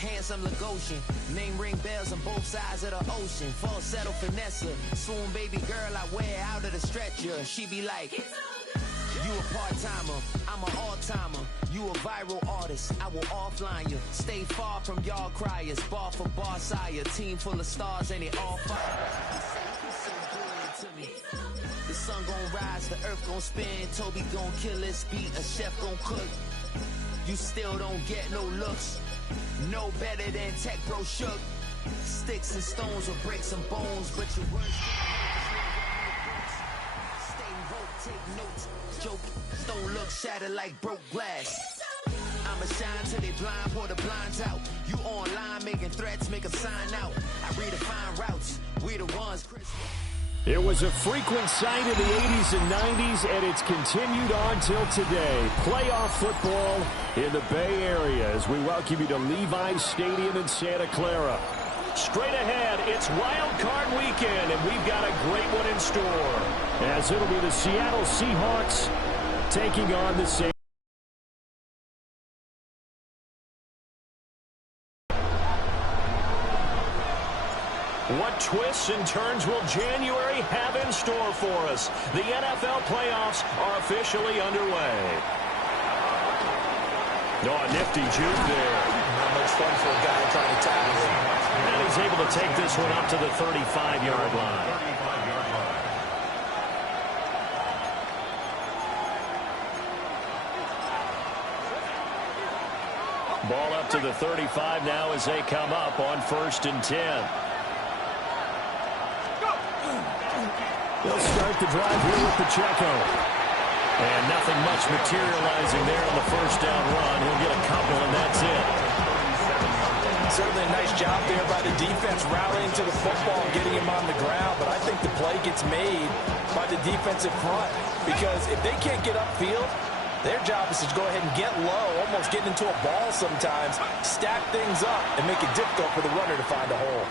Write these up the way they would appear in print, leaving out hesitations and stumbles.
handsome Lagosian. Name ring bells on both sides of the ocean. Falsetto finesse, swoon baby girl I wear out of the stretcher. She be like, you a part-timer, I'm an all-timer. You a viral artist, I will offline you. Stay far from y'all criers, bar for bar sire. Team full of stars and it all fire. The sun gon' rise, the earth gon' spin. Toby gon' kill this beat, a chef gon' cook. You still don't get no looks. No better than Tech Bro Shook. Sticks and stones or bricks and bones, but your words stay woke, take notes. Joke, don't look shattered like broke glass. I'ma shine till they blind, pour the blinds out. You online making threats, make them sign out. I redefine routes, we the ones, Chris. It was a frequent sight in the 80s and 90s, and it's continued on till today. Playoff football in the Bay Area as we welcome you to Levi's Stadium in Santa Clara. Straight ahead, it's Wild Card Weekend, and we've got a great one in store, as it'll be the Seattle Seahawks taking on the Saints. What twists and turns will January have in store for us? The NFL playoffs are officially underway. Oh, a nifty juke there. Not much fun for a guy trying to tackle him. And he's able to take this one up to the 35-yard line. Ball up to the 35 now as they come up on 1st and 10. They'll start the drive here with Pacheco. And nothing much materializing there on the first down run. He'll get a couple, and that's it. Certainly a nice job there by the defense rallying to the football and getting him on the ground. But I think the play gets made by the defensive front. Because if they can't get upfield, their job is to go ahead and get low, almost get into a ball sometimes, stack things up, and make it difficult for the runner to find a hole.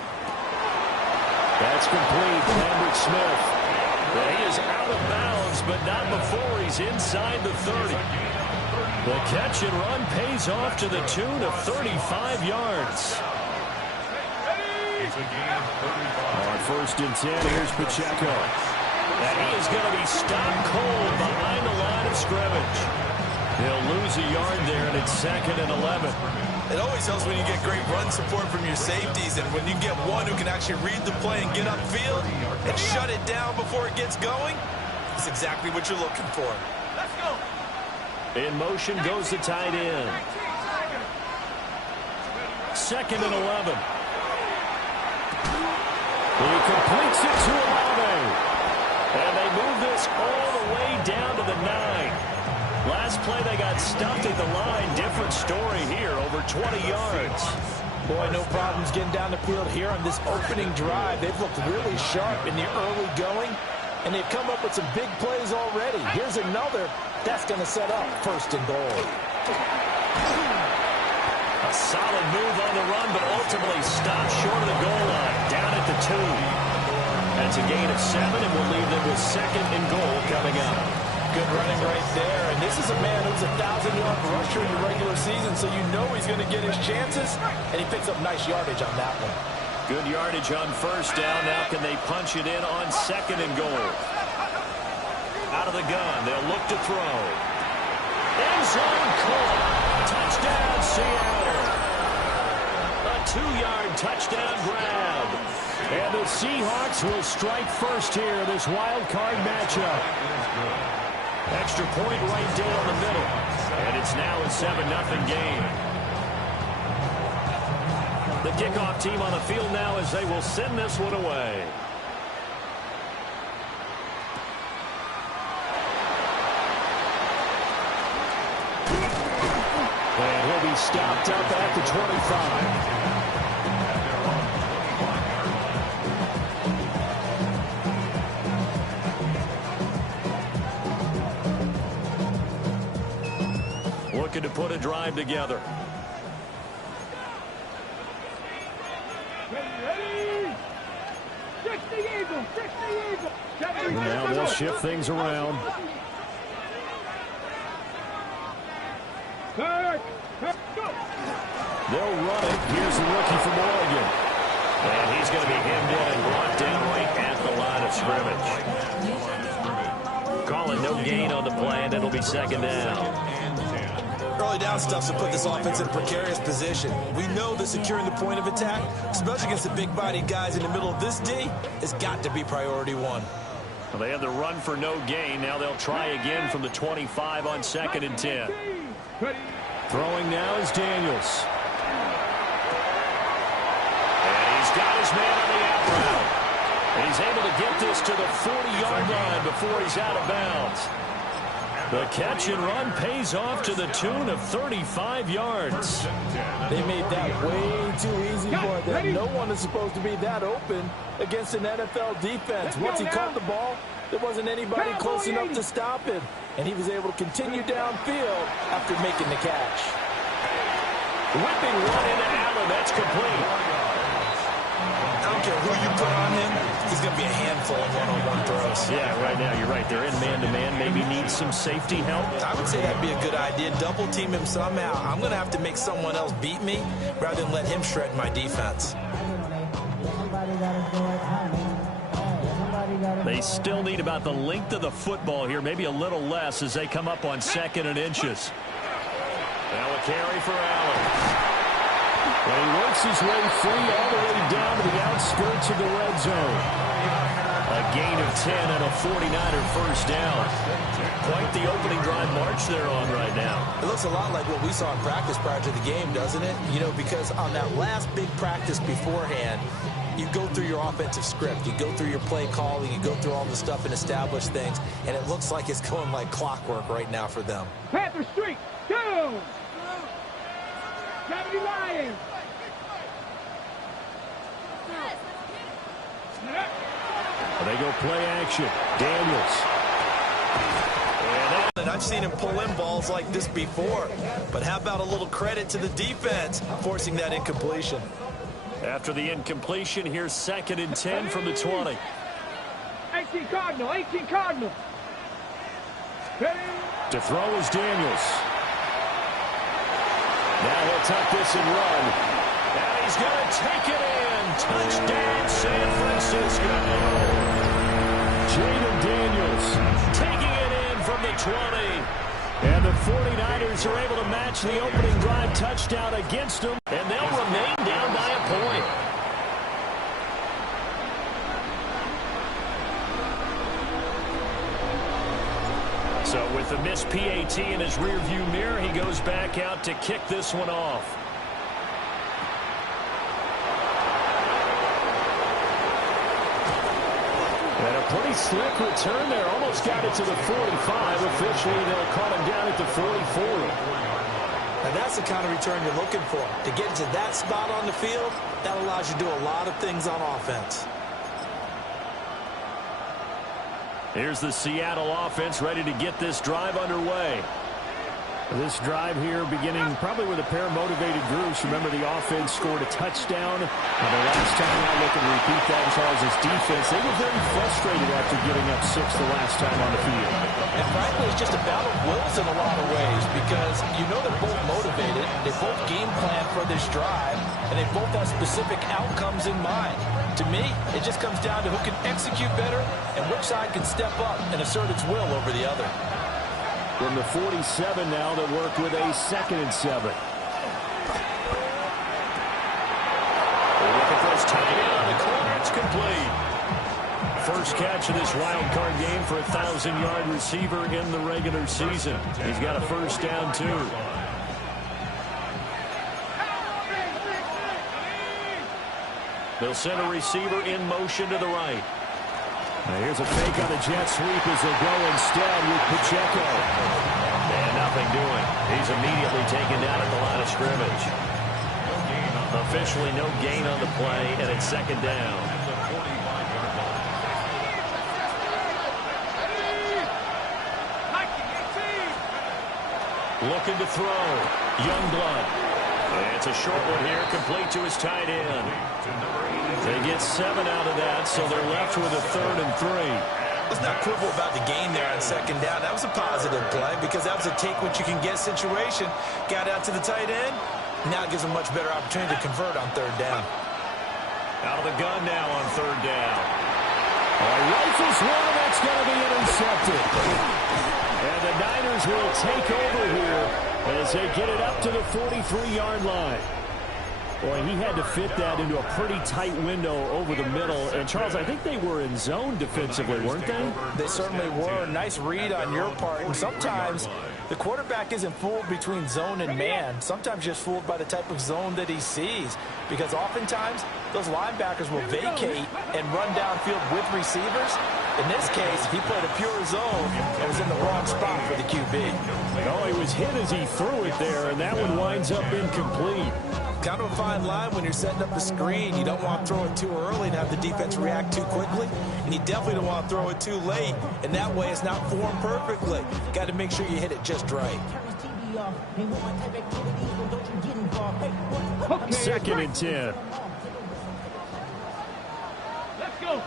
That's complete. Lambert Smith. He is out of bounds, but not before he's inside the 30. The catch and run pays off to the tune of 35 yards. On 1st and 10, here's Pacheco. And he is going to be stopped cold behind the line of scrimmage. He'll lose a yard there, and it's 2nd and 11. It always helps when you get great run support from your safeties, and when you get one who can actually read the play and get upfield and shut it down before it gets going, it's exactly what you're looking for. Let's go. In motion goes the tight end. 2nd and 11. He completes it to Olave. And they move this all the way down to the 9. Last play, they got stuffed at the line. Different story here, over 20 yards. Boy, no problems getting down the field here on this opening drive. They've looked really sharp in the early going, and they've come up with some big plays already. Here's another. That's going to set up 1st and goal. A solid move on the run, but ultimately stopped short of the goal line, down at the 2. That's a gain of 7, and we'll leave them with 2nd and goal coming up. Good running right there, and this is a man who's a 1,000-yard rusher in the regular season, so you know he's going to get his chances, and he picks up nice yardage on that one. Good yardage on 1st down. Now can they punch it in on 2nd and goal? Out of the gun, they'll look to throw. End zone caught. Touchdown, Seattle. A 2-yard touchdown grab. And the Seahawks will strike first here in this wild card matchup. Extra point right down the middle. And it's now a 7-0 game. The kickoff team on the field now as they will send this one away. And he'll be stopped up at the 25. Looking to put a drive together. Now they'll shift things around. They'll run it. Here's the rookie from Oregon. And he's going to be hemmed in and brought down right at the line of scrimmage. Calling no gain on the play, and it'll be second down. Early down stuff to put this offense in a precarious position. We know that securing the point of attack, especially against the big-bodied guys in the middle of this D, has got to be priority one. Well, they had the run for no gain. Now they'll try again from the 25 on 2nd and 10. Throwing now is Daniels. And he's got his man on the out route. And he's able to get this to the 40-yard line before he's out of bounds. The catch and run pays off to the tune of 35 yards. They made that way too easy for them. No one is supposed to be that open against an NFL defense. Once he caught the ball, there wasn't anybody close enough to stop him. And he was able to continue downfield after making the catch. Whipping one into Allen. That's complete. I don't care who you put on him, he's going to be a handful of one-on-one throws. Yeah, right now, you're right. They're in man-to-man. Maybe need some safety help. I would say that'd be a good idea. Double team him somehow. I'm going to have to make someone else beat me rather than let him shred my defense. They still need about the length of the football here, maybe a little less as they come up on 2nd and inches. Now a carry for Allen. And he works his way free all the way down to the outskirts of the red zone. A gain of 10 and a 49er first down. Quite the opening drive march they're on right now. It looks a lot like what we saw in practice prior to the game, doesn't it? You know, because on that last big practice beforehand, you go through your offensive script. You go through your play calling. You go through all the stuff and establish things. And it looks like it's going like clockwork right now for them. Panther Street, go! 70 Lions! They go play action. Daniels. And I've seen him pull in balls like this before. But how about a little credit to the defense forcing that incompletion? After the incompletion, here's 2nd and 10 from the 20. 18 Cardinal, 18 Cardinal. To throw is Daniels. Now he'll tuck this and run. And he's going to take it in. Touchdown, San Francisco. Jaden Daniels taking it in from the 20. And the 49ers are able to match the opening drive touchdown against them. And they'll remain down by a point. So with the missed PAT in his rearview mirror, he goes back out to kick this one off. And a pretty slick return there. Almost got it to the 45. Officially, they'll call him down at the 44. And that's the kind of return you're looking for. To get to that spot on the field, that allows you to do a lot of things on offense. Here's the Seattle offense ready to get this drive underway. This drive here beginning probably with a pair of motivated groups. Remember, the offense scored a touchdown. And the last time out, they can repeat that in Charles' defense. They were very frustrated after giving up 6 the last time on the field. And frankly, it's just a battle of wills in a lot of ways because you know they're both motivated. They both game plan for this drive, and they both have specific outcomes in mind. To me, it just comes down to who can execute better and which side can step up and assert its will over the other. From the 47 now, they work with a 2nd and 7. They're looking for his tight end on the corner. It's complete. First catch of this wild card game for a 1,000-yard receiver in the regular season. He's got a first down, too. They'll send a receiver in motion to the right. Now here's a fake on the jet sweep as they go instead with Pacheco. And nothing doing. He's immediately taken down at the line of scrimmage. Officially no gain on the play, and it's 2nd down. Looking to throw. Youngblood. And it's a short one here, complete to his tight end. They get 7 out of that, so they're left with a 3rd and 3. Let's not quibble about the gain there on second down. That was a positive play because that was a take-what-you-can-get situation. Got out to the tight end. Now it gives them a much better opportunity to convert on third down. Out of the gun now on third down. Rifles one, that's going to be intercepted. And the Niners will take over here as they get it up to the 43-yard line. Boy, he had to fit that into a pretty tight window over the middle. And, Charles, I think they were in zone defensively, weren't they? They certainly were. Nice read on your part. And sometimes the quarterback isn't fooled between zone and man. Sometimes just fooled by the type of zone that he sees. Because oftentimes, those linebackers will vacate and run downfield with receivers. In this case, he played a pure zone and was in the wrong spot for the QB. Oh, he was hit as he threw it there, and that one winds up incomplete. Kind of a fine line when you're setting up the screen. You don't want to throw it too early and have the defense react too quickly. And you definitely don't want to throw it too late. And that way it's not formed perfectly. Got to make sure you hit it just right. Second and 10. Let's go.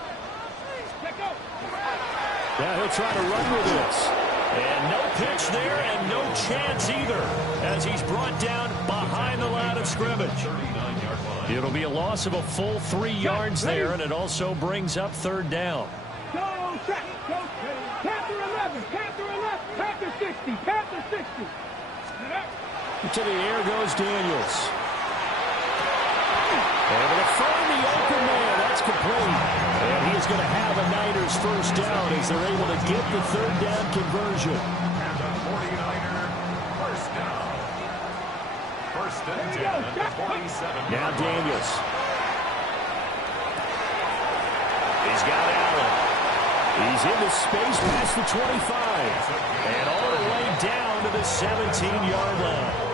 Let's go. Yeah, he'll try to run with this. And no pitch there and no chance either as he's brought down behind the line of scrimmage. It'll be a loss of a full 3 yards there, and it also brings up third down. Go, set, go, Panther 11, Panther 11, Panther 60, Panther 60. To the air goes Daniels. Able to find the open man. That's complete. And he is going to have a Niners first down as they're able to get the third down conversion. And the 49er first down. First and 10 at the 47. Now Daniels. He's got Allen. He's into space past the 25. And all the way down to the 17-yard line.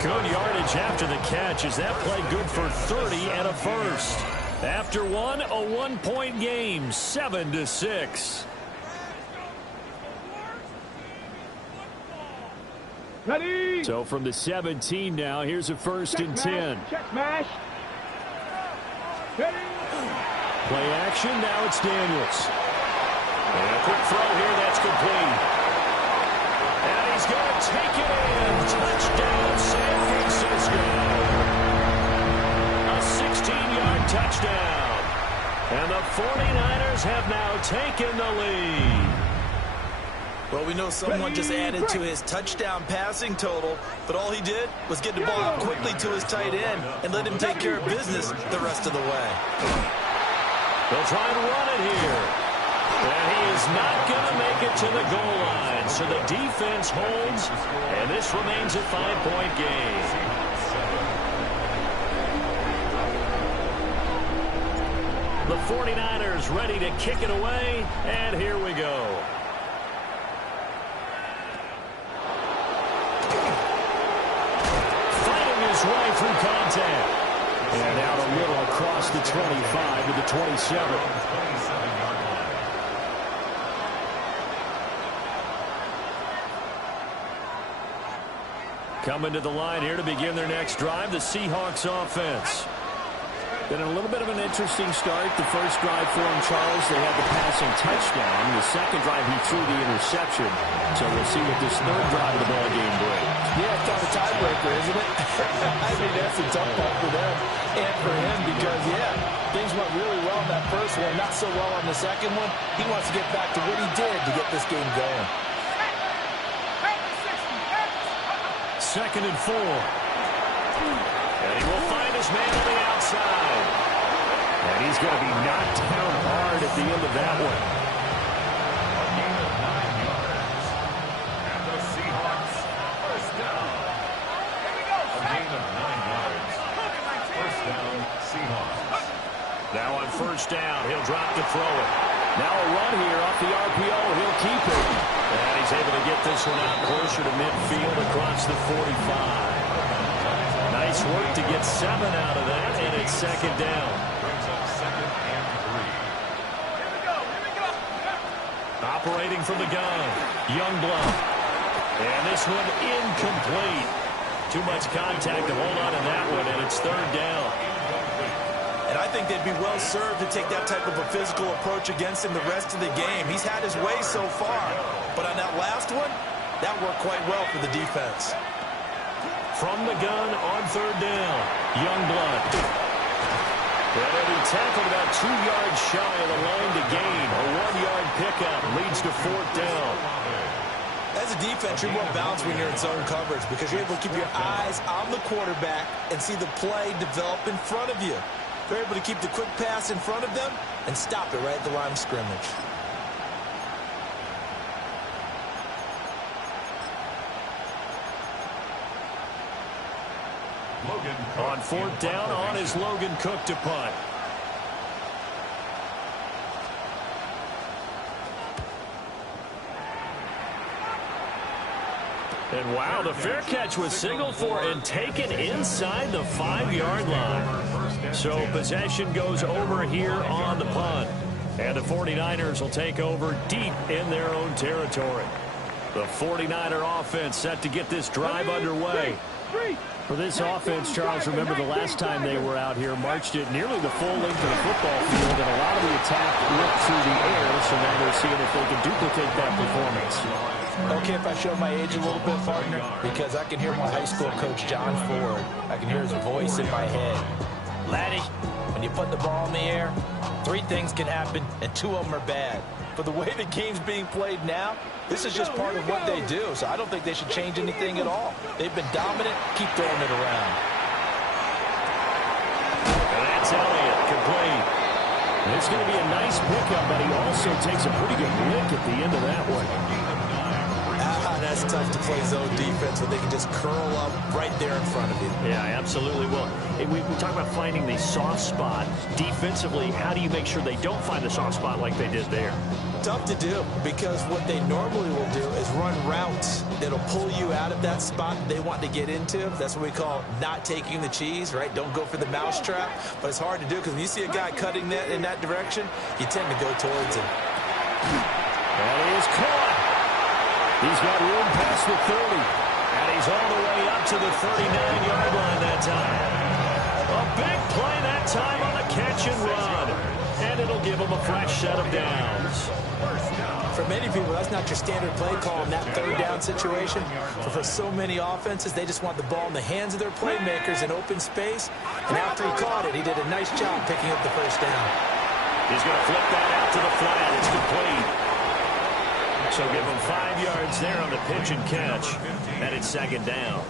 Good yardage after the catch. Is that play good for 30 and a first? After one, a 1-point game, 7-6. Ready. So from the 17 now, here's a first and 10. Check mash. Ready. Play action, now it's Daniels. And a quick throw here, that's complete. And he's going to take it in. Touchdown, San Francisco. A 16-yard touchdown. And the 49ers have now taken the lead. Well, we know someone just added to his touchdown passing total, but all he did was get the ball out quickly to his tight end and let him take care of business the rest of the way. They'll try and run it here. And he is not going to make it to the goal line. So the defense holds, and this remains a 5-point game. The 49ers ready to kick it away, and here we go. Fighting his way through contact. And out a little across the 25 to the 27. Coming to the line here to begin their next drive, the Seahawks offense. Been a little bit of an interesting start. The first drive for him, Charles, they had the passing touchdown. The second drive, he threw the interception. So we'll see what this third drive of the ball game brings. Yeah, it's kind of a tiebreaker, isn't it? I mean, that's a tough part for them and for him because, yeah, things went really well in that first one, not so well on the second one. He wants to get back to what he did to get this game going. Second and 4. And he will find his man on the outside. And he's going to be knocked down hard at the end of that one. A gain of 9 yards. And the Seahawks first down. A gain of 9 yards. First down, Seahawks. Now on first down, he'll drop to throw it. Now a run here off the RPO. He'll keep it. And he's able to get this one out closer to midfield across the 45. Nice work to get 7 out of that, and it's second down. Brings up second and 3. Operating from the gun, Youngblood. And this one incomplete. Too much contact to hold on to that one, and it's third down. And I think they'd be well served to take that type of a physical approach against him the rest of the game. He's had his way so far, but on that last one, that worked quite well for the defense. From the gun on third down, Youngblood. And he tackled about 2 yards shy of the line to gain. A 1-yard pickup leads to fourth down. As a defense, you're more balanced when you're in zone coverage because you're able to keep your eyes on the quarterback and see the play develop in front of you. They're able to keep the quick pass in front of them and stop it right at the line of scrimmage. On fourth down, on is Logan Cook to punt. And wow, the fair catch was signaled for and taken inside the 5-yard line. So possession goes over here on the punt. And the 49ers will take over deep in their own territory. The 49er offense set to get this drive underway. For this offense, Charles, remember the last time they were out here, marched it nearly the full length of the football field, and a lot of the attack went through the air, so now they're seeing if they can duplicate that performance. Okay, if I show my age a little bit, partner, because I can hear my high school coach, John Ford. I can hear his voice in my head. Laddie, when you put the ball in the air, 3 things can happen, and 2 of them are bad. But the way the game's being played now, this is just part of what they do, so I don't think they should change anything at all. They've been dominant. Keep throwing it around. And that's Elliott, complete. It's going to be a nice pickup, but he also takes a pretty good lick at the end of that one. That's tough to play zone defense when they can just curl up right there in front of you. Yeah, absolutely. Well, we talk about finding the soft spot. Defensively, how do you make sure they don't find the soft spot like they did there? Tough to do because what they normally will do is run routes that'll pull you out of that spot they want to get into. That's what we call not taking the cheese, right? Don't go for the mousetrap. But it's hard to do because when you see a guy cutting that in that direction, you tend to go towards him. And he is caught. He's got room past the 30. And he's all the way up to the 39-yard line that time. A big play that time on the catch and run. And it'll give him a fresh set of downs. For many people, that's not your standard play call in that third down situation. But for so many offenses, they just want the ball in the hands of their playmakers in open space. And after he caught it, he did a nice job picking up the first down. He's going to flip that out to the flat. It's complete. So give him 5 yards there on the pitch and catch. And it's second down.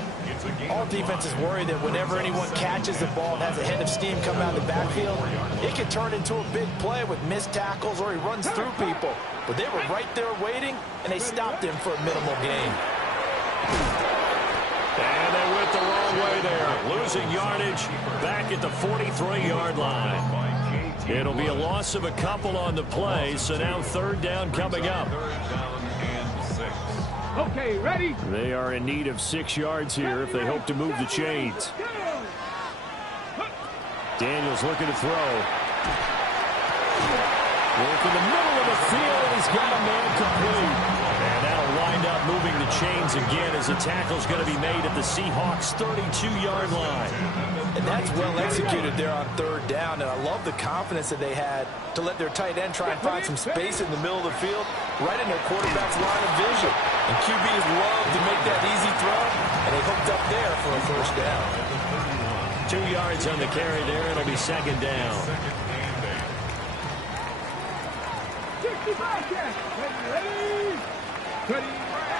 All defenses worry that whenever anyone catches the ball and has a head of steam come out of the backfield, it can turn into a big play with missed tackles or he runs through people. But they were right there waiting, and they stopped him for a minimal gain. And they went the wrong way there. Losing yardage back at the 43-yard line. It'll be a loss of a couple on the play, so now third down coming up. Okay, ready? They are in need of 6 yards here if they hope to move the chains. Daniels looking to throw. Work in the middle of the field, and he's got a man complete. And that'll wind up moving the chains again as the tackle's going to be made at the Seahawks' 32-yard line. And that's well executed there on third down, and I love the confidence that they had to let their tight end try and find some space in the middle of the field, right in their quarterback's line of vision. And QBs love to make that easy throw, and they hooked up there for a first down. 2 yards on the carry there. It'll be second down.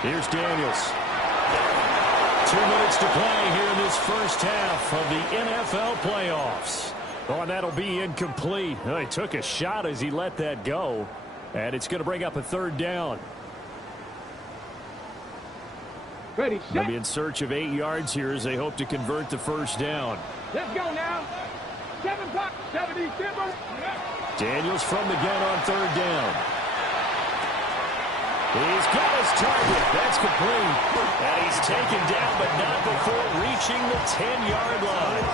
Here's Daniels. 2 minutes to play here in this first half of the NFL playoffs. Oh, and that'll be incomplete. Oh, he took a shot as he let that go. And it's going to bring up a third down. Ready, set. They'll be in search of 8 yards here as they hope to convert the first down. Let's go now. 70 Simba. Daniels from the gun on third down. He's got his target. That's complete. And he's taken down, but not before reaching the 10-yard line.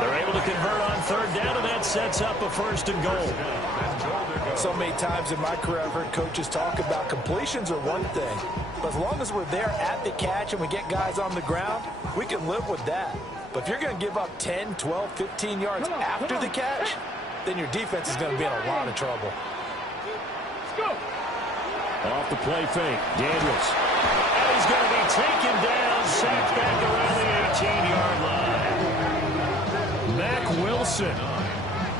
They're able to convert on third down, and that sets up a first and goal. So many times in my career, I've heard coaches talk about completions are one thing. But as long as we're there at the catch and we get guys on the ground, we can live with that. But if you're going to give up 10, 12, 15 yards after the catch, then your defense is going to be in a lot of trouble. Let's go. Off the play fake, Daniels. And he's going to be taken down, sacked back around the 18-yard line. Mack Wilson.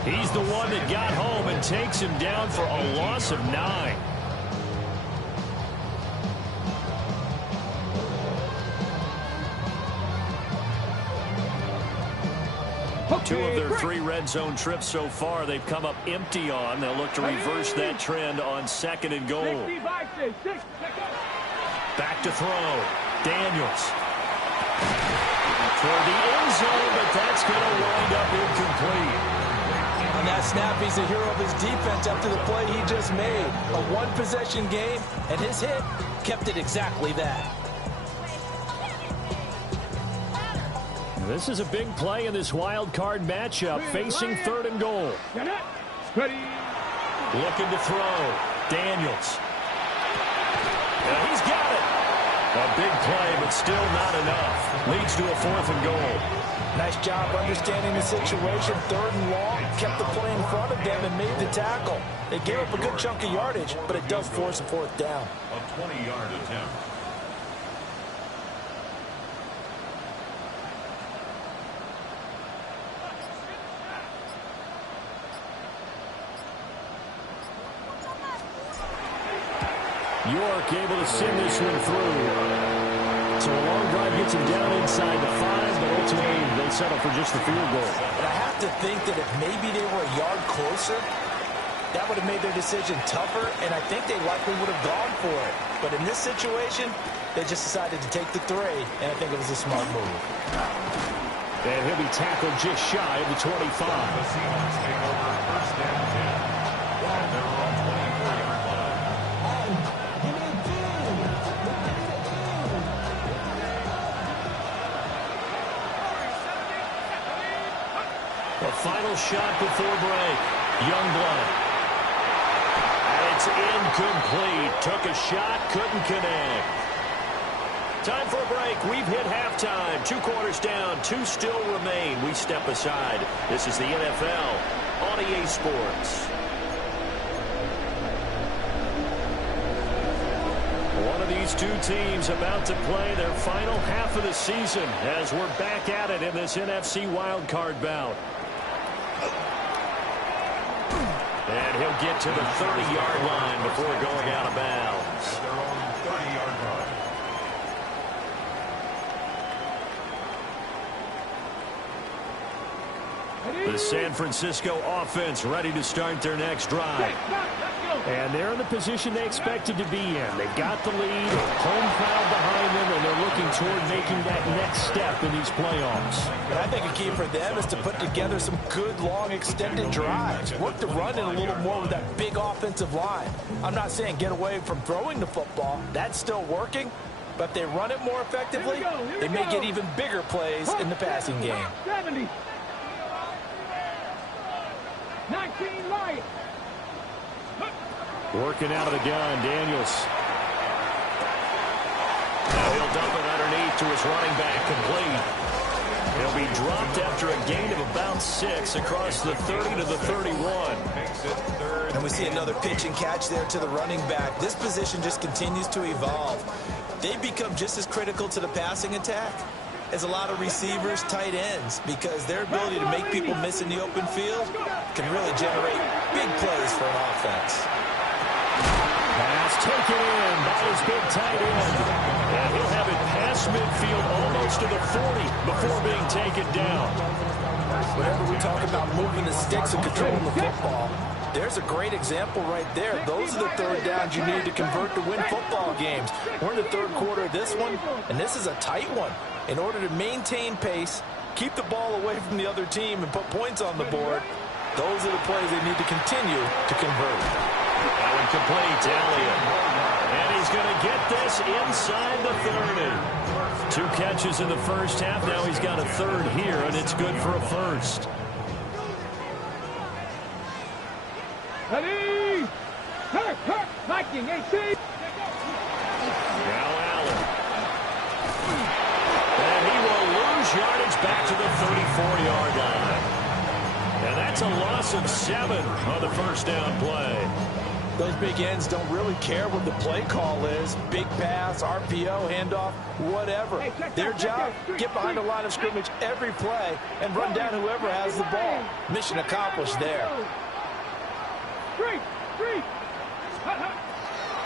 He's the one that got home and takes him down for a loss of 9. Two of their 3 red zone trips so far, they've come up empty on. They'll look to reverse that trend on 2nd and goal. Back to throw. Daniels. Toward the end zone, but that's going to wind up incomplete. On that snap, he's the hero of his defense after the play he just made. A one-possession game, and his hit kept it exactly that. This is a big play in this wild card matchup, facing 3rd and goal. Looking to throw. Daniels. And he's got it. A big play, but still not enough. Leads to a 4th and goal. Nice job understanding the situation. 3rd and long, kept the play in front of them and made the tackle. They gave up a good chunk of yardage, but it does force a 4th down. A 20-yard attempt. York able to send this one through. So a long drive gets him down inside the 5, but ultimately they'll settle for just the field goal. And I have to think that if maybe they were a yard closer, that would have made their decision tougher, and I think they likely would have gone for it. But in this situation, they just decided to take the 3, and I think it was a smart move. And he'll be tackled just shy of the 25. The Seahawks take over 1st and 10. While they're on 24-yard line. The final shot before break. Youngblood. And it's incomplete. Took a shot, couldn't connect. Time for a break. We've hit halftime. 2 quarters down, 2 still remain. We step aside. This is the NFL on EA Sports. One of these 2 teams about to play their final half of the season as we're back at it in this NFC wildcard bout. And he'll get to the 30-yard line before going out of bounds. At their own 30-yard line. The San Francisco offense ready to start their next drive. And they're in the position they expected to be in. They've got the lead, home crowd behind them, and they're looking toward making that next step in these playoffs. And I think a key for them is to put together some good, long, extended drives. Work the run in a little more with that big offensive line. I'm not saying get away from throwing the football. That's still working. But if they run it more effectively, they may get even bigger plays in the passing game. 70. 19 Lions. Working out of the gun, Daniels. Now he'll dump it underneath to his running back, complete. He'll be dropped after a gain of about 6 across the 30 to the 31. Makes it 3rd. And we see another pitch and catch there to the running back. This position just continues to evolve. They become just as critical to the passing attack as a lot of receivers, tight ends, because their ability to make people miss in the open field can really generate big plays for an offense. Pass taken in by his big tight end. And he'll have it past midfield almost to the 40 before being taken down. Whenever we talk about moving the sticks and controlling the football, there's a great example right there. Those are the 3rd downs you need to convert to win football games. We're in the 3rd quarter of this one, and this is a tight one. In order to maintain pace, keep the ball away from the other team, and put points on the board, those are the plays they need to continue to convert. That one complete to Elliott. And he's going to get this inside the 30. 2 catches in the first half. Now he's got a 3rd here, and it's good for a 1st. Ready? Hurt, Viking, 18. Now Allen. And he will lose yardage back to the That's a loss of 7 on the first down play. Those big ends don't really care what the play call is. Big pass, RPO, handoff, whatever. Their job, get behind the line of scrimmage every play and run down whoever has the ball. Mission accomplished there.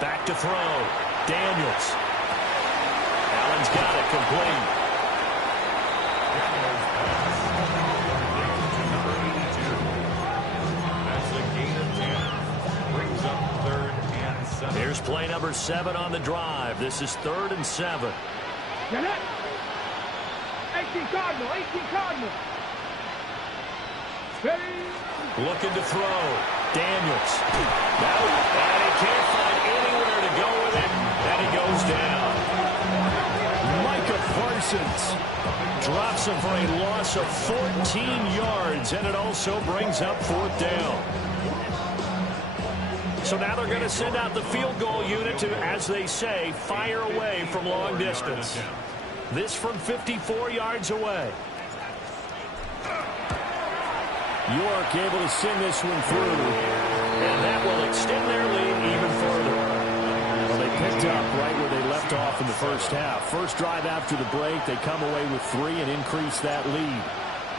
Back to throw. Daniels. Allen's got it complete. That's a gain of 10. Brings up 3rd and 7. Here's play number 7 on the drive. This is 3rd and 7. 18 Cardinal, 18 Cardinal. Looking to throw. Daniels. No, and he can't find anywhere to go with it. And he goes down. Micah Parsons drops him for a loss of 14 yards, and it also brings up 4th down. So now they're going to send out the field goal unit to, as they say, fire away from long distance. This from 54 yards away. York able to send this one through. And that will extend their lead even further. Well, they picked up right where they left off in the first half. First drive after the break, they come away with 3 and increase that lead.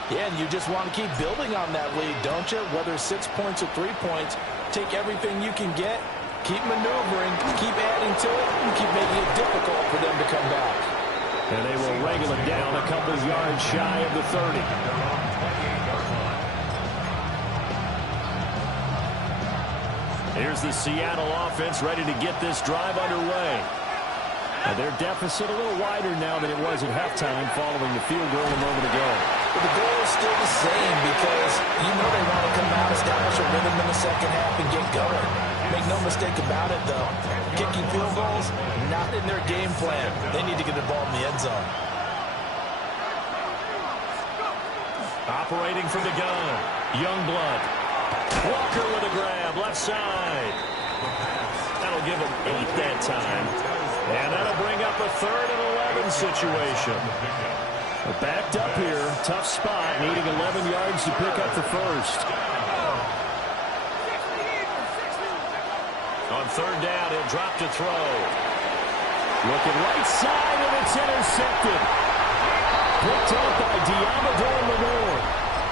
Yeah, and you just want to keep building on that lead, don't you? Whether it's 6 points or 3 points, take everything you can get, keep maneuvering, keep adding to it, and keep making it difficult for them to come back. And they will wrangle it down a couple of yards shy of the 30. Here's the Seattle offense ready to get this drive underway. And their deficit a little wider now than it was at halftime following the field goal a moment ago. But the goal is still the same because you know they want to come out, establish a rhythm in the second half, and get going. Make no mistake about it, though. Kicking field goals, not in their game plan. They need to get the ball in the end zone. Operating from the gun, Youngblood. Walker with a grab, left side. That'll give him 8 that time. And that'll bring up a 3rd and 11 situation. They're backed up here, tough spot, needing 11 yards to pick up the first. On 3rd down, he'll drop to throw. Looking right side, and it's intercepted. Picked up by Diamador Lenore.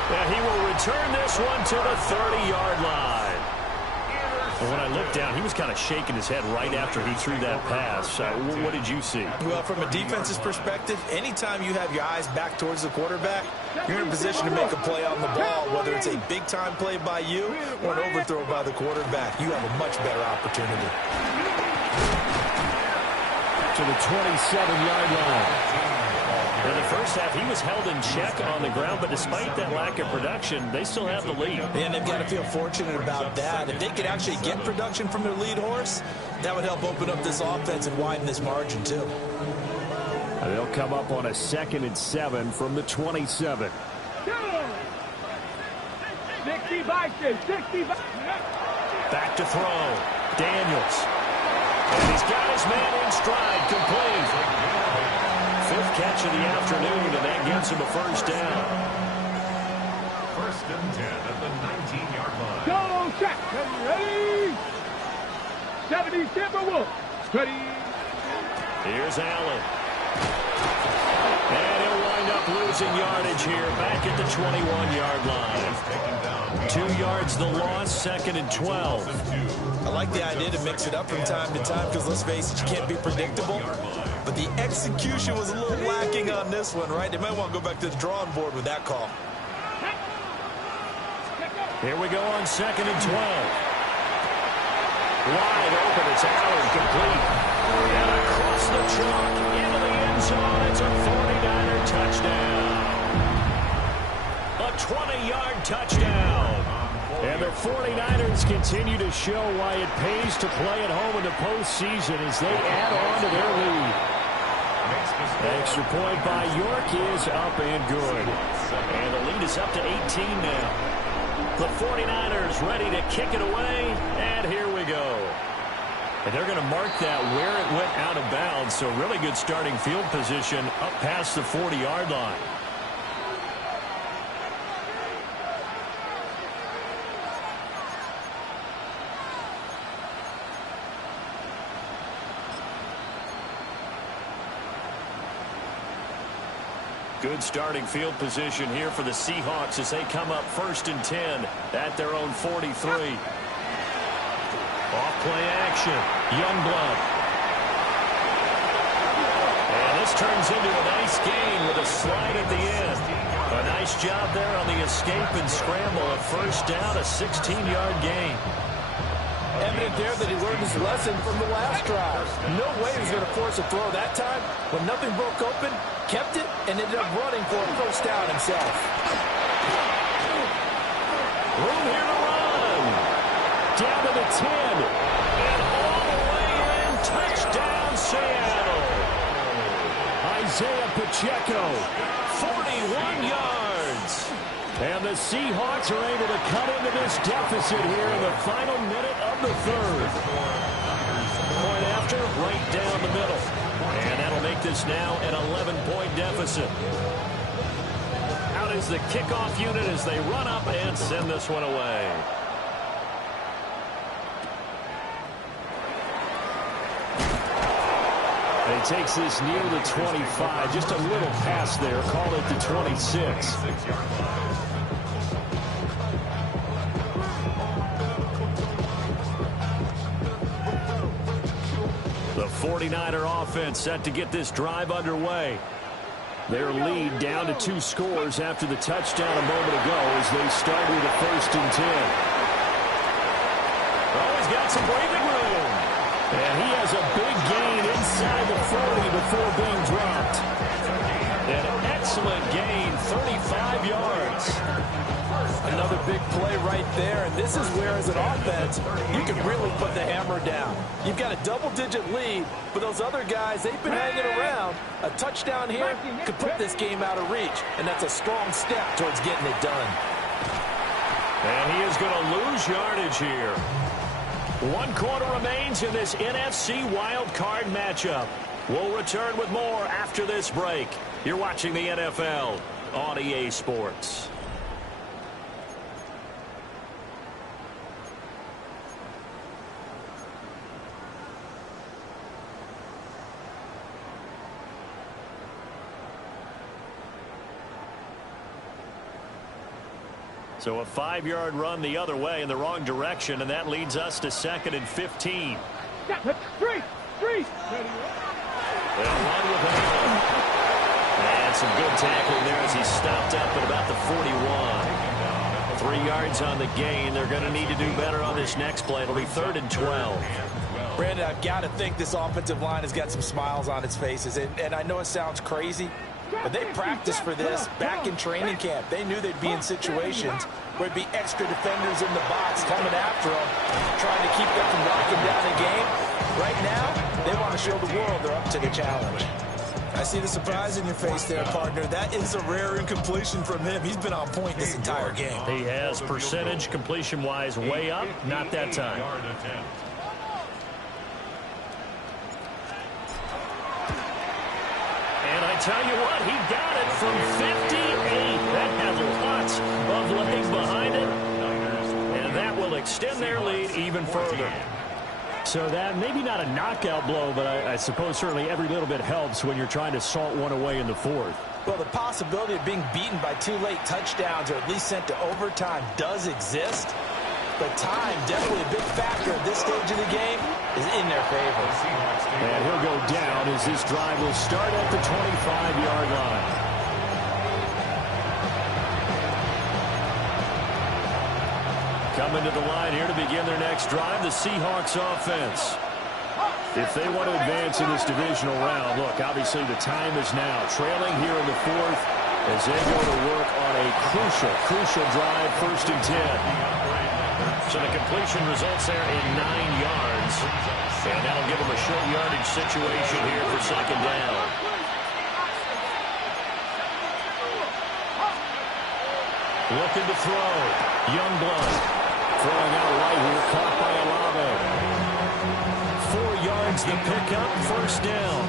And he will return this one to the 30-yard line. And when I looked down, he was kind of shaking his head right after he threw that pass. What did you see? Well, from a defense's perspective, anytime you have your eyes back towards the quarterback, you're in a position to make a play on the ball, whether it's a big-time play by you or an overthrow by the quarterback. You have a much better opportunity. To the 27-yard line. In the first half, he was held in check on the ground, but despite that lack of production, they still have the lead. And they've got to feel fortunate about that. If they could actually get production from their lead horse, that would help open up this offense and widen this margin, too. They'll come up on a 2nd and 7 from the 27. 60 boxes, 60 boxes. Back to throw. Daniels. And he's got his man in stride, complete. 5th catch of the afternoon, and that gets him a first down. 1st and 10 at the 19-yard line. Go, check. Ready. 70 Timberwolves. Ready. Here's Allen. And he'll wind up losing yardage here, back at the 21-yard line. 2 yards the loss, 2nd and 12. I like the idea to mix it up from time to time because, let's face it, you can't be predictable. But the execution was a little lacking on this one, right? They might want to go back to the drawing board with that call. Here we go on 2nd and 12. Wide open, it's Allen, complete. And across the chalk, into the end zone, it's a 49er touchdown. A 20-yard touchdown. And the 49ers continue to show why it pays to play at home in the postseason as they add on to their lead. Extra point by York is up and good. And the lead is up to 18 now. The 49ers ready to kick it away, and here we go. And they're going to mark that where it went out of bounds, so really good starting field position up past the 40-yard line. Good starting field position here for the Seahawks as they come up 1st and 10 at their own 43. Off-play action. Youngblood. And this turns into a nice gain with a slide at the end. A nice job there on the escape and scramble. A 1st down, a 16-yard gain. Evident there that he learned his lesson from the last drive. No way he was going to force a throw that time. When nothing broke open, kept it, and ended up running for a 1st down himself. Room here to run. Down to the 10. And all the way in. Touchdown, Seattle. Isaiah Pacheco. 41 yards. And the Seahawks are able to cut into this deficit here in the final minute of the 3rd. Point after, right down the middle. And that'll make this now an 11-point deficit. Out is the kickoff unit as they run up and send this one away. And he takes this near the 25. Just a little pass there. Call it the 26. The 49er offense set to get this drive underway. Their lead down to 2 scores after the touchdown a moment ago as they start with a 1st and 10. Oh, he's got some breathing room. And he has a big gain inside the 40 before being dropped. An excellent gain, 35 yards. Another big play right there, and this is where, as an offense, you can really put the hammer down. You've got a double-digit lead, but those other guys, they've been hanging around. A touchdown here could put this game out of reach, and that's a strong step towards getting it done. And he is going to lose yardage here. 1 quarter remains in this NFC Wild Card matchup. We'll return with more after this break. You're watching the NFL on EA Sports. So a 5-yard run the other way in the wrong direction, and that leads us to 2nd and 15. Free. They'll run with Allen. And some good tackling there as he stopped up at about the 41. 3 yards on the gain. They're going to need to do better on this next play. It'll be 3rd and 12. Brandon, I've got to think this offensive line has got some smiles on its faces. And I know it sounds crazy, but they practiced for this back in training camp. They knew they'd be in situations where there'd be extra defenders in the box coming after them, trying to keep them from locking down a game. Right now, they want to show the world they're up to the challenge. I see the surprise in your face there, partner. That is a rare incompletion from him. He's been on point this entire game. He has percentage completion-wise way up. Not that time. And I tell you what, he got it from 58. That has lots of legs behind it. And that will extend their lead even further. So that maybe not a knockout blow, but I suppose certainly every little bit helps when you're trying to salt one away in the 4th. Well, the possibility of being beaten by 2 late touchdowns or at least sent to overtime does exist. But time, definitely a big factor at this stage of the game, is in their favor. And he'll go down as this drive will start at the 25-yard line. Coming to the line here to begin their next drive, the Seahawks offense. If they want to advance in this divisional round, look, obviously the time is now. Trailing here in the 4th as they go to work on a crucial drive, 1st and 10. So the completion results there in 9 yards. And that'll give them a short yardage situation here for 2nd down. Looking to throw. Youngblood. Throwing out right here, caught by Olave. 4 yards the pickup, 1st down.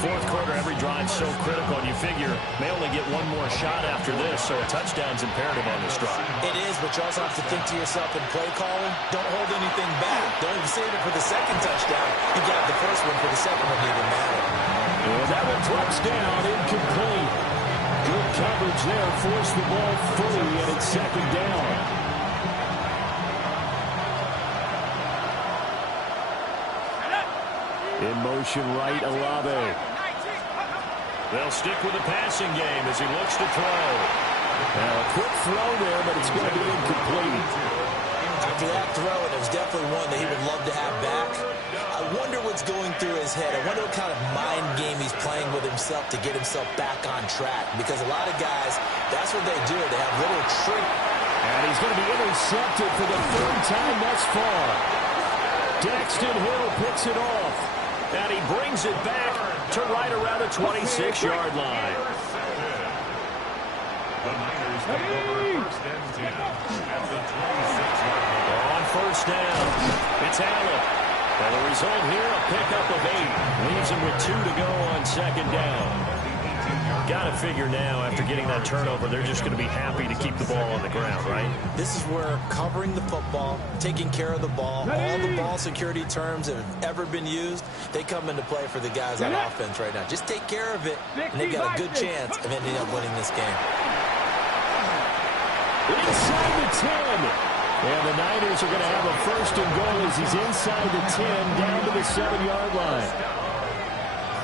4th quarter, every drive so critical, and you figure may only get one more shot after this, so a touchdown's imperative on this drive. It is, but you also have to think to yourself in play calling, don't hold anything back. Don't even save it for the 2nd touchdown. You got the 1st one for the 2nd one, didn't matter. And that one drops down, incomplete. Good coverage there. Forced the ball free, and it's second down. In motion right, Olave. They'll stick with the passing game as he looks to throw. Now, a quick throw there, but it's going to be incomplete. After that throw, and it was definitely one that he would love to have back. I wonder what's going through his head. I wonder what kind of mind game he's playing with himself to get himself back on track. Because a lot of guys, that's what they do. They have little trick. And he's going to be intercepted for the third time thus far. Daxton Hill picks it off. And he brings it back to right around the 26-yard line. The Niners take over first and 10 at the 26-yard line. On first down, it's Allen. And the result here, a pickup of 8. Leaves him with 2 to go on second down. Got to figure now, after getting that turnover, they're just going to be happy to keep the ball on the ground, right? This is where covering the football, taking care of the ball, all the ball security terms that have ever been used, they come into play for the guys on offense right now. Just take care of it, and they've got a good chance of ending up winning this game. Inside the 10. And the Niners are going to have a first and goal as he's inside the 10, down to the 7-yard line.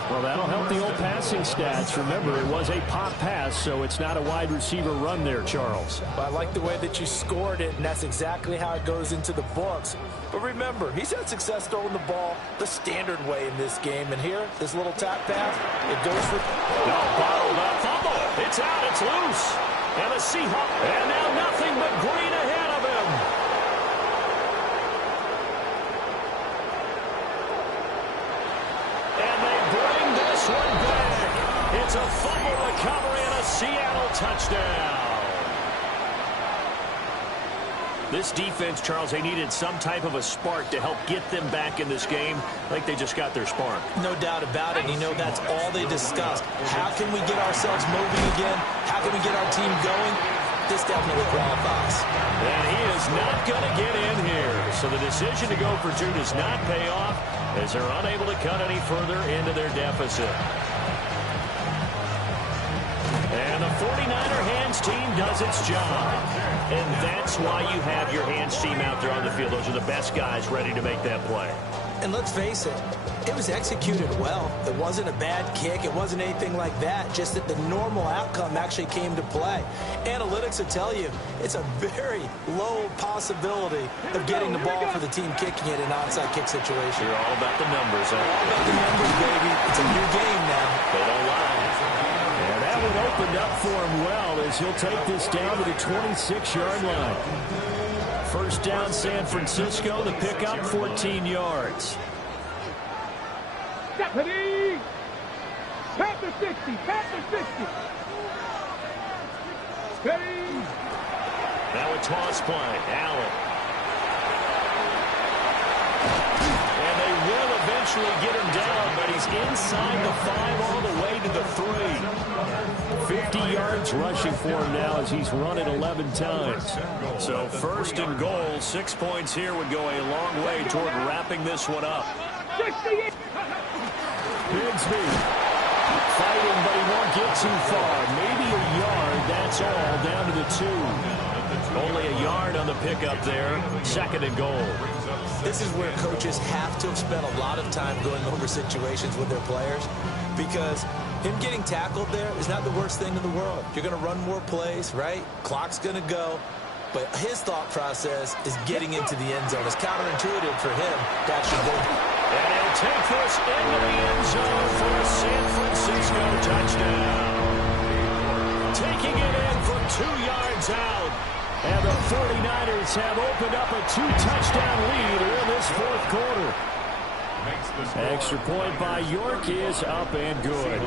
Well, that'll help the old passing stats. Remember, it was a pop pass, so it's not a wide receiver run there, Charles. I like the way that you scored it, and that's exactly how it goes into the books. But remember, he's had success throwing the ball the standard way in this game. And here, this little tap pass, it goes for... No, bottled up, fumble. It's out, it's loose. And the Seahawks, and now nothing but green ahead of him. And they bring this one back. It's a fumble recovery and a Seattle touchdown. This defense, Charles, they needed some type of a spark to help get them back in this game. I think they just got their spark. No doubt about it. You know, that's all they discussed. How can we get ourselves moving again? How can we get our team going? This definitely qualifies. And he is not going to get in here. So the decision to go for 2 does not pay off as they're unable to cut any further into their deficit. And the 49er hands team does its job. And that's why you have your hands team out there on the field. Those are the best guys ready to make that play. And let's face it, it was executed well. It wasn't a bad kick. It wasn't anything like that. Just that the normal outcome actually came to play. Analytics will tell you it's a very low possibility of getting the ball for the team kicking it in an onside kick situation. You're all about the numbers, huh? All about the numbers, baby. It's a new game now. They don't lie. And that one opened up for him well as he'll take this down to the 26-yard line. First down, San Francisco. The pickup, 14 yards. Deputy! Panther 60! Panther 60! Steady! Now a toss play. Allen. And they will eventually get him down, but he's inside the 5 all the way to the 3. 50 yards rushing for him now as he's run it 11 times. So first and goal, 6 points here would go a long way toward wrapping this one up. 68! Bigsby fighting, but he won't get too far. Maybe a yard, that's all, down to the 2. Only a yard on the pickup there. Second and goal. This is where coaches have to have spent a lot of time going over situations with their players, because him getting tackled there is not the worst thing in the world. You're going to run more plays, right? Clock's going to go. But his thought process is getting into the end zone. It's counterintuitive for him to actually go. And he'll take this into the end zone for a San Francisco touchdown. Taking it in from 2 yards out. And the 49ers have opened up a 2-touchdown lead in this fourth quarter. Extra point by York is up and good.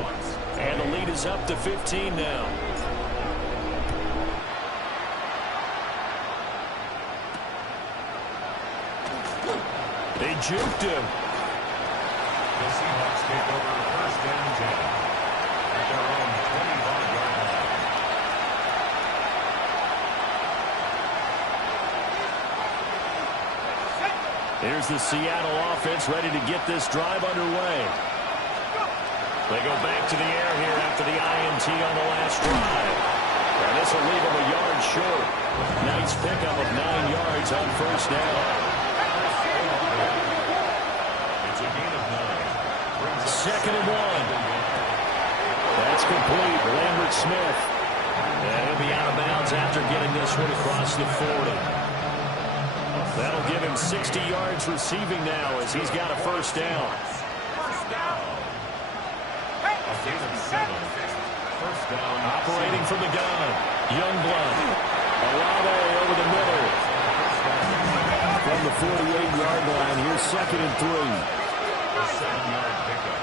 And the lead is up to 15 now. They juked him. The Seahawks take over first and 10 at their own 25-yard line. Here's the Seattle offense ready to get this drive underway. They go back to the air here after the INT on the last drive. And this will leave them a yard short. Nice pickup of 9 yards on first down. It's a gain of 9. 2nd and 1. That's complete. Lambert Smith. And he'll be out of bounds after getting this one across the 40. That'll give him 60 yards receiving now as he's got a first down. A gain of 7. First down. Operating from the gun. Youngblood. Olave over the middle. From the 48-yard line, here's 2nd and 3. A 7-yard pickup.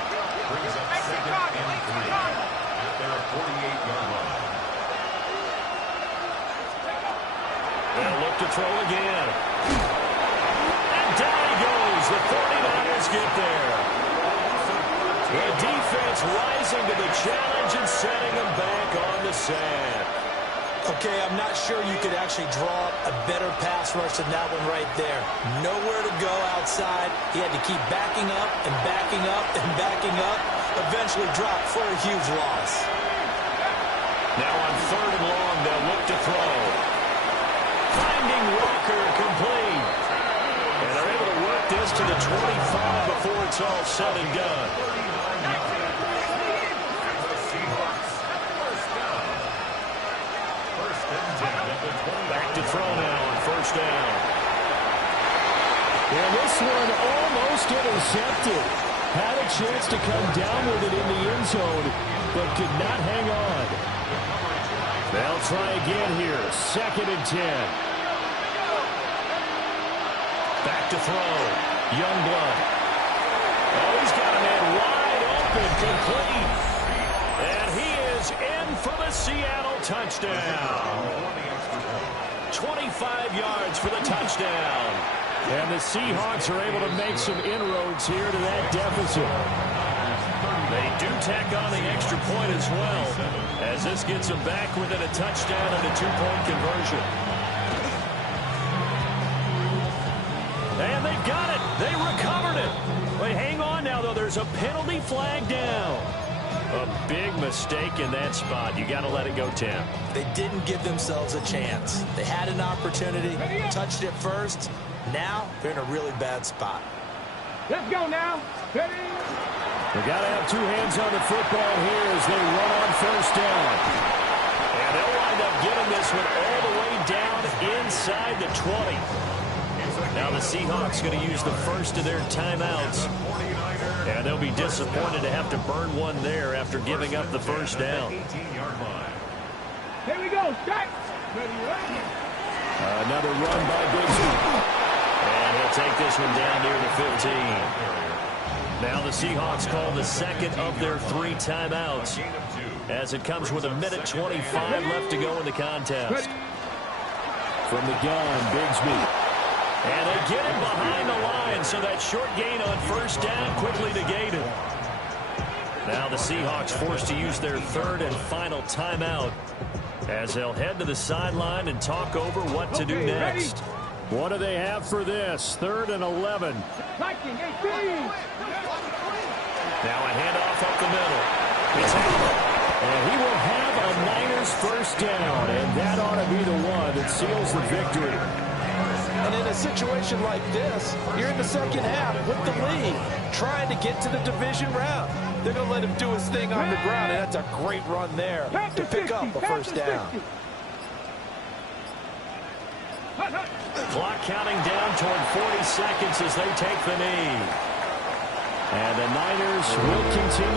Brings up 2nd and 3 at their 48-yard line. They'll look to throw again. And down he goes. The 49ers get there. The defense rising to the challenge and setting them back on the sand. Okay, I'm not sure you could actually draw a better pass rush than that one right there. Nowhere to go outside. He had to keep backing up and backing up and backing up. Eventually dropped for a huge loss. Now on 3rd and long, they'll look to throw. Finding Walker complete. And they're able to work this to the 25 before it's all said and done. Back to throw now on first down. And this one almost intercepted. Had a chance to come down with it in the end zone, but could not hang on. They'll try again here. 2nd and 10. Back to throw. Youngblood. Oh, he's got a man wide open, complete. And he is in for the Seattle touchdown. 25 yards for the touchdown. And the Seahawks are able to make some inroads here to that deficit. They do tack on the extra point as well, as this gets them back within a touchdown and a 2-point conversion. And they've got it. They recovered it. But hang on now, though. There's a penalty flag down. A big mistake in that spot. You got to let it go, Tim. They didn't give themselves a chance. They had an opportunity, touched it first. Now they're in a really bad spot. Let's go now. Ready? They got to have 2 hands on the football here as they run on first down. And they'll wind up getting this one all the way down inside the 20. Now the Seahawks going to use the first of their timeouts. And they'll be disappointed to have to burn one there after giving up the first down. Here we go. Strike. Another run by Bigsby. And he'll take this one down near the 15. Now the Seahawks call the 2nd of their 3 timeouts as it comes with 1:25 left to go in the contest. From the gun, Bigsby. And they get him behind the line, so that short gain on first down quickly negated. Now the Seahawks forced to use their 3rd and final timeout as they'll head to the sideline and talk over what to do next. What do they have for this? 3rd and 11. Now a handoff up the middle. It's out. And he will have a Niners first down, and that ought to be the one that seals the victory. And in a situation like this, you're in the second half with the lead, trying to get to the division round. They're going to let him do his thing on the ground, and that's a great run there to pick up a first down. Clock counting down toward 40 seconds as they take the knee. And the Niners will continue.